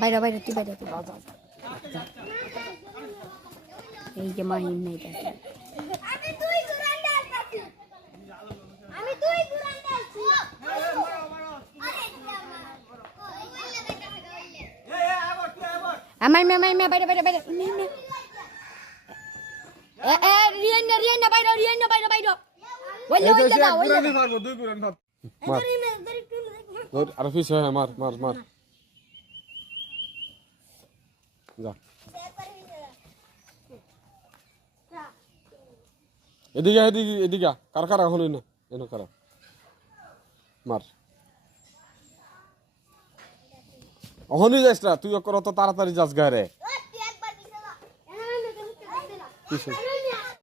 বাইরে বাইরে তুই বাইরে এই যে মাহিম নেই আমার মেয়ে বাইরে বাইরে বাইরে রিয়ান না বাইরে ওইলে দাও ওইলে মারবো দুই গুরান ভাত মার আর ফিস হয় মার মার মার যা এদিকে এদিকে এদিকে কার কার হলো না এনো কারা মার অহনি যাস না তুই কত তাড়াতাড়ি যাস গায়ে রে